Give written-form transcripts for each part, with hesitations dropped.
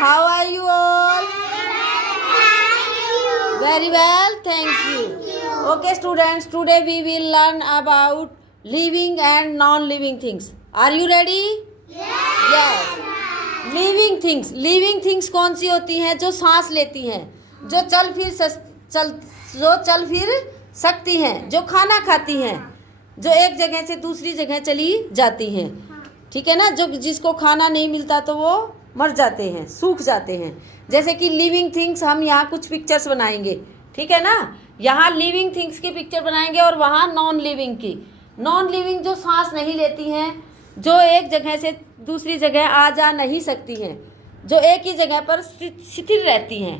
How are you all? Very well, thank you. Okay, students, today we will learn about living and non-living things. Are you ready? Yes. Living things कौन सी होती हैं? जो सांस लेती हैं, जो चल फिर सकती हैं, जो खाना खाती हैं, जो एक जगह से दूसरी जगह चली जाती हैं, ठीक है ना। जो जिसको खाना नहीं मिलता तो वो मर जाते हैं, सूख जाते हैं। जैसे कि लिविंग थिंग्स, हम यहाँ कुछ पिक्चर्स बनाएंगे, ठीक है ना। यहाँ लिविंग थिंग्स की पिक्चर बनाएंगे और वहाँ नॉन लिविंग की। नॉन लिविंग जो सांस नहीं लेती हैं, जो एक जगह से दूसरी जगह आ जा नहीं सकती हैं, जो एक ही जगह पर स्थिर रहती हैं।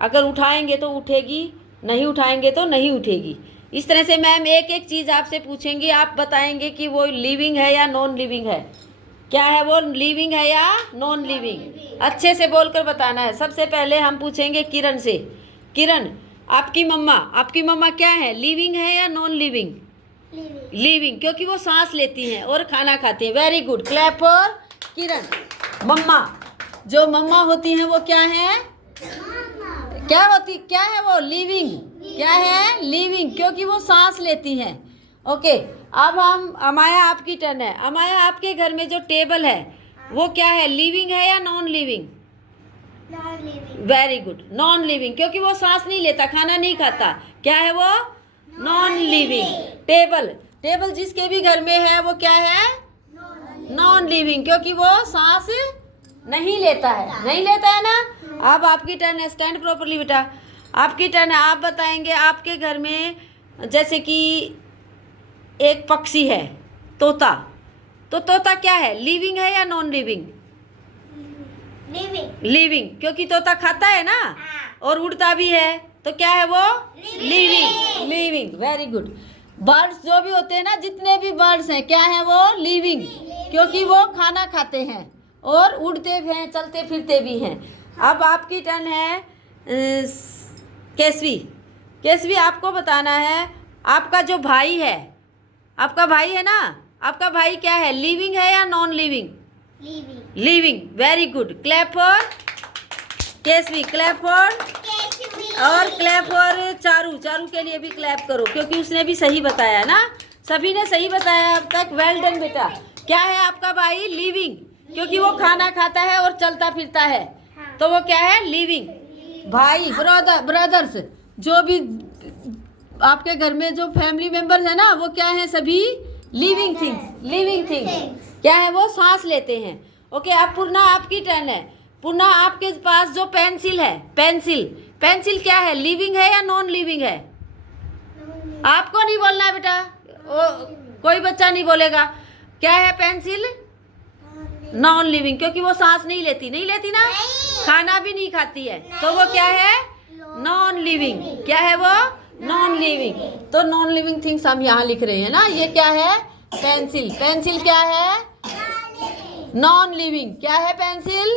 अगर उठाएंगे तो उठेगी, नहीं उठाएंगे तो नहीं उठेगी। इस तरह से मैम एक एक चीज़ आपसे पूछेंगी, आप बताएंगे कि वो लिविंग है या नॉन लिविंग है। क्या है वो, लिविंग है या नॉन लिविंग? अच्छे से बोलकर बताना है। सबसे पहले हम पूछेंगे किरण से। किरण, आपकी मम्मा क्या है, लिविंग है या नॉन लिविंग? लिविंग, क्योंकि वो सांस लेती हैं और खाना खाती हैं। वेरी गुड, क्लैप फॉर किरण। मम्मा, जो मम्मा होती हैं वो क्या है? क्या है वो? लिविंग। क्या है? लिविंग, क्योंकि वो सांस लेती हैं। ओके, अब हम अमाया, आपकी टर्न है। अमाया, आपके घर में जो टेबल है वो क्या है, लिविंग है या non living? Very good, non living, क्योंकि वो सांस नहीं लेता, खाना नहीं खाता। क्या है वो? Non living. टेबल जिसके भी घर में है वो क्या है? नॉन लिविंग, क्योंकि वो सांस नहीं लेता है ना। अब आपकी टर्न है, स्टैंड प्रॉपर्ली बेटा, आपकी टर्न है। आप बताएंगे आपके घर में जैसे कि एक पक्षी है, तोता। तो तोता क्या है, लिविंग है या नॉन लिविंग? लिविंग, क्योंकि तोता खाता है ना और उड़ता भी है, तो क्या है वो? लिविंग। Very good. बर्ड्स जो भी होते हैं ना, जितने भी बर्ड्स हैं, क्या है वो? लिविंग, क्योंकि वो खाना खाते हैं और उड़ते भी हैं, चलते फिरते भी हैं। अब आपकी टर्न है केसवी, आपको बताना है आपका जो भाई है, आपका भाई है ना, आपका भाई क्या है, लिविंग है या non living? Living. Very good, clap for Keshvi, clap for, और क्लैप फॉर चारू के लिए भी क्लैप करो, क्योंकि उसने भी सही बताया ना। सभी ने सही बताया अब तक। वेल डन बेटा। क्या है आपका भाई? लिविंग, क्योंकि वो खाना खाता है और चलता फिरता है, तो वो क्या है? लिविंग। भाई, ब्रदर्स, जो भी आपके घर में जो फैमिली मेंबर्स है ना, वो क्या है? सभी लिविंग थिंग्स। क्या है वो? सांस लेते हैं। ओके, अब पूर्णा, आपकी टर्न है। पूर्णा, आपके पास जो पेंसिल है, पेंसिल क्या है, लिविंग है या नॉन लिविंग है? आपको नहीं बोलना है बेटा, कोई बच्चा नहीं बोलेगा। क्या है पेंसिल? नॉन लिविंग, क्योंकि वो सांस नहीं लेती ना, खाना भी नहीं खाती है, तो वो क्या है? Non living. क्या है वो? Non living. तो नॉन लिविंग थिंग्स हम यहाँ लिख रहे हैं ना। ये क्या है? पेंसिल क्या है? Non living. क्या है पेंसिल?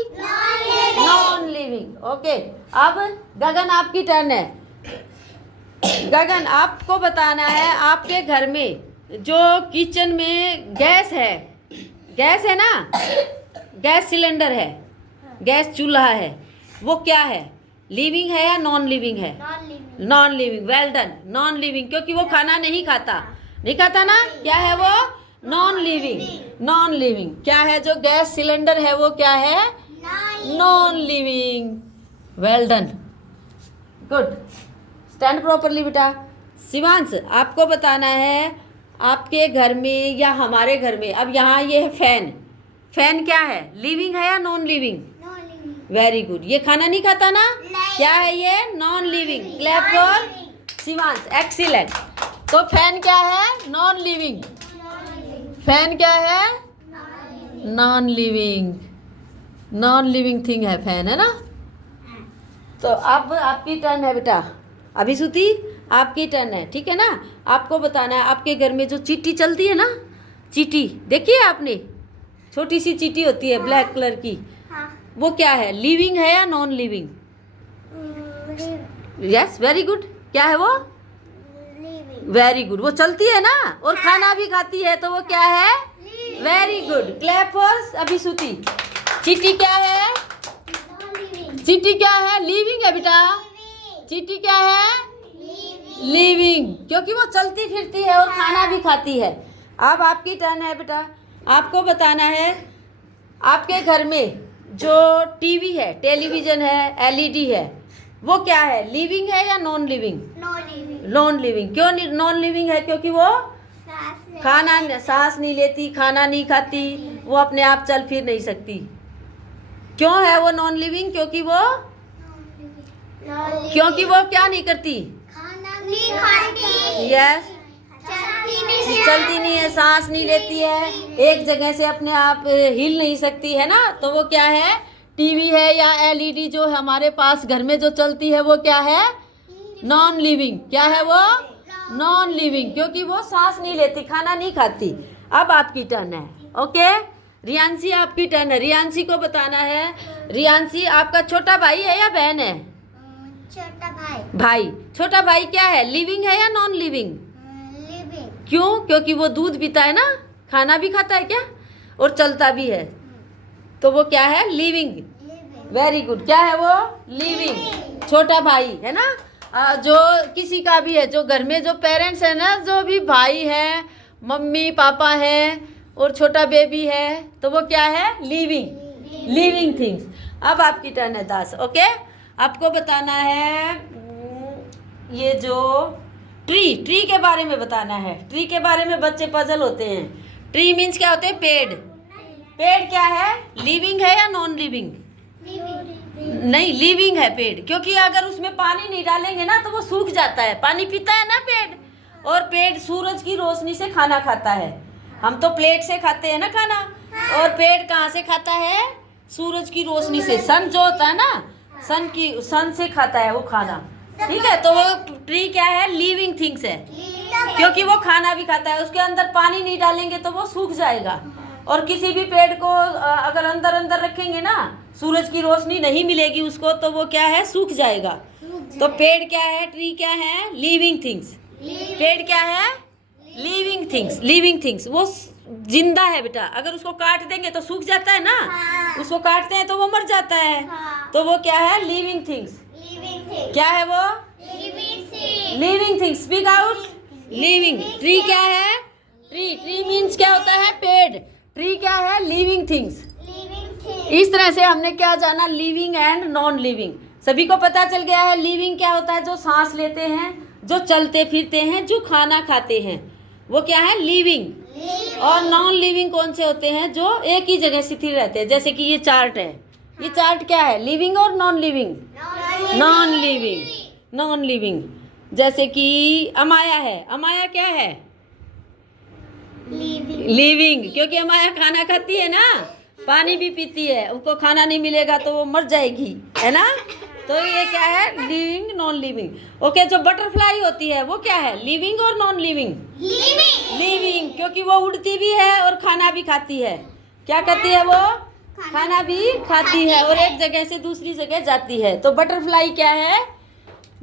Non living. ओके, अब गगन, आपकी टर्न है। गगन, आपको बताना है आपके घर में जो किचन में गैस है ना, गैस सिलेंडर है, गैस चूल्हा है, वो क्या है, लिविंग है या नॉन लिविंग है? Non living. Well done, non living, क्योंकि वो खाना नहीं खाता ना। क्या है वो? Non living. क्या है जो गैस सिलेंडर है वो क्या है? Non living. Well done, good. Stand properly बेटा। शिवांश, आपको बताना है आपके घर में या हमारे घर में, अब यहाँ ये है फैन क्या है, लिविंग है या नॉन लिविंग? वेरी गुड, ये खाना नहीं खाता ना। क्या है ये? Non living. Clap for Shivansh, excellent. तो फैन क्या है? Non living. फैन क्या है? नॉन लिविंग थिंग है फैन, है ना। तो अब आपकी टर्न है बेटा। अभिश्रुति, आपकी टर्न है, ठीक है ना। आपको बताना है आपके घर में जो चींटी चलती है ना, चींटी देखिए आपने, छोटी सी चींटी होती है ब्लैक कलर की, वो क्या है, लिविंग है या non living? Yes, very good. क्या है वो? वेरी गुड, वो चलती है ना और खाना भी खाती है, तो वो क्या है? Very good, clap for Abhishruti. चींटी क्या है? चींटी क्या है? लिविंग है बेटा। चींटी क्या है? लिविंग, क्योंकि वो चलती फिरती है और खाना भी खाती है। अब आपकी टर्न है बेटा, आपको बताना है आपके घर में जो टीवी है, टेलीविजन है, एलईडी है, वो क्या है? लिविंग है या नॉन लिविंग? Non living. क्यों नॉन लिविंग है? क्योंकि वो खाना सांस नहीं लेती, खाना नहीं खाती, वो अपने आप चल फिर नहीं सकती। क्यों है वो नॉन लिविंग? क्योंकि वो क्या नहीं करती? यस, चलती नहीं है, सांस नहीं लेती है, एक जगह से अपने आप हिल नहीं सकती है ना। तो वो क्या है? टीवी है या एलईडी जो हमारे पास घर में जो चलती है वो क्या है? Non living. क्या है वो? नॉन लिविंग, क्योंकि वो सांस नहीं लेती, खाना नहीं खाती। अब आपकी टर्न है। ओके रियांशी, आपकी टर्न है। रियांशी को बताना है। रियांशी, आपका छोटा भाई है या बहन है? छोटा भाई। भाई। छोटा भाई क्या है? लिविंग है या नॉन लिविंग? क्यों? क्योंकि वो दूध पीता है ना, खाना भी खाता है क्या, और चलता भी है, तो वो क्या है? लिविंग। Very good. क्या है वो? लिविंग। छोटा भाई है ना, जो किसी का भी है, जो घर में जो पेरेंट्स है ना, जो भी भाई है, मम्मी पापा है और छोटा बेबी है, तो वो क्या है? Living things. अब आपकी टर्न है दास। ओके, आपको बताना है ये जो ट्री के बारे में बताना है। ट्री के बारे में बच्चे पजल होते हैं। ट्री मीन्स क्या होते हैं? पेड़। पेड़ क्या है? लिविंग है या नॉन लिविंग? नहीं, लिविंग है पेड़, क्योंकि अगर उसमें पानी नहीं डालेंगे ना तो वो सूख जाता है। पानी पीता है ना पेड़, और पेड़ सूरज की रोशनी से खाना खाता है। हम तो प्लेट से खाते हैं ना खाना, और पेड़ कहाँ से खाता है? सूरज की रोशनी से। सन जो होता है ना, सन से खाता है वो खाना। ठीक है, तो वो ट्री क्या है? लिविंग थिंग्स है, क्योंकि वो खाना भी खाता है। उसके अंदर पानी नहीं डालेंगे तो वो सूख जाएगा, और किसी भी पेड़ को अगर अंदर रखेंगे ना, सूरज की रोशनी नहीं मिलेगी उसको, तो वो क्या है? सूख जाएगा। तो पेड़ क्या है? ट्री क्या है? Living things. पेड़ क्या है? Living things. वो जिंदा है बेटा। अगर उसको काट देंगे तो सूख जाता है ना, उसको काटते हैं तो वो मर जाता है। तो वो क्या है? Living things. क्या है वो? Living things. Speak out. Living. Tree क्या है? ट्री मीन्स क्या होता है? पेड़। ट्री क्या है? Living things. इस तरह से हमने क्या जाना? Living and non living. सभी को पता चल गया है। लिविंग क्या होता है? जो सांस लेते हैं, जो चलते फिरते हैं, जो खाना खाते हैं, वो क्या है? लिविंग। और नॉन लिविंग कौन से होते हैं? जो एक ही जगह स्थिर रहते हैं। जैसे कि ये चार्ट है, ये चार्ट क्या है? लिविंग और नॉन लिविंग? Non living. जैसे कि अमाया है। अमाया क्या है? लिविंग, क्योंकि अमाया खाना खाती है ना, पानी भी पीती है। उसको खाना नहीं मिलेगा तो वो मर जाएगी, है ना। तो ये क्या है? Living, non living. ओके, जो बटरफ्लाई होती है वो क्या है? लिविंग और नॉन लिविंग? लिविंग, क्योंकि वो उड़ती भी है और खाना भी खाती है। क्या करती है वो? खाना भी खाती है और एक जगह से दूसरी जगह जाती है। तो बटरफ्लाई क्या है?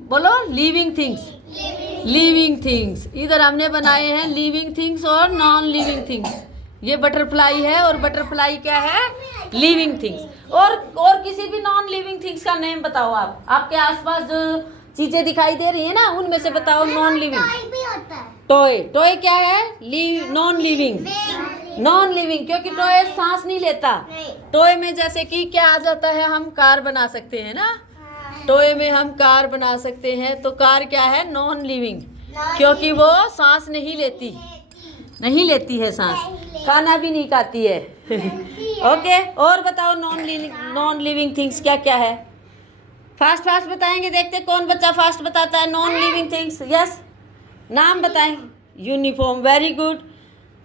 बोलो। Living things. इधर हमने बनाए हैं लिविंग थिंग्स और नॉन लिविंग थिंग्स। ये बटरफ्लाई है और बटरफ्लाई क्या है? Living things. और किसी भी नॉन लिविंग थिंग्स का नेम बताओ। आप आपके आसपास जो चीजें दिखाई दे रही है ना, उनमें से बताओ नॉन लिविंग। टॉय क्या है? नॉन लिविंग, क्योंकि टॉय सांस नहीं लेता। टॉय में जैसे कि क्या आ जाता है? हम कार बना सकते हैं ना, टॉय में हम कार बना सकते हैं। तो कार क्या है? नॉन लिविंग, क्योंकि वो सांस नहीं लेती है सांस, खाना भी नहीं खाती है। ओके, और बताओ नॉन लिविंग थिंग्स क्या क्या है? फास्ट बताएंगे, देखते कौन बच्चा फास्ट बताता है। नॉन लिविंग थिंग्स, यस, नाम बताएं। Uniform, very good.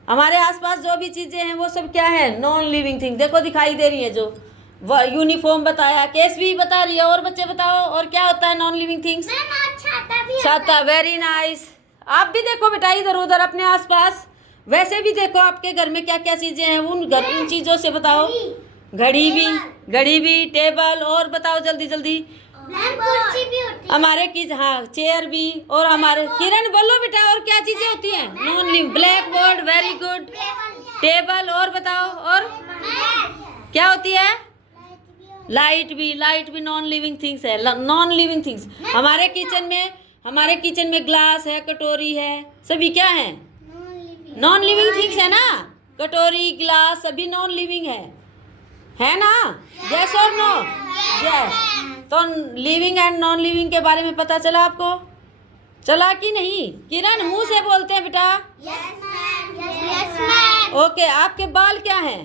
हमारे आसपास जो भी चीजें हैं वो सब क्या है? Non living thing. देखो दिखाई दे रही है, जो यूनिफॉर्म बताया, केसवी बता रही है। और बच्चे बताओ, और क्या होता है नॉन लिविंग थिंग्स? छाता, वेरी नाइस। आप भी देखो बेटा इधर उधर अपने आसपास, वैसे भी देखो आपके घर में क्या क्या चीजें हैं, उन चीजों से बताओ। घड़ी भी, टेबल, और बताओ जल्दी। हमारे की, हाँ, चेयर भी, और हमारे किरण बोलो बेटा, और क्या चीजें होती हैं? Non living. Black board, very good. Table, और बताओ, और क्या होती है? लाइट भी नॉन लिविंग थिंग्स है। नॉन लिविंग थिंग्स हमारे किचन में ग्लास है, कटोरी है, सभी क्या है? नॉन लिविंग थिंग्स है ना। कटोरी, ग्लास सभी नॉन लिविंग है ना? यस और नो? यस। तो लिविंग एंड नॉन लिविंग के बारे में पता चला आपको? चला कि नहीं? किरण मुंह से बोलते हैं बेटा। Yes ma'am. ओके, आपके बाल क्या हैं?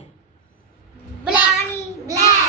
ब्लैक। ब्लैक।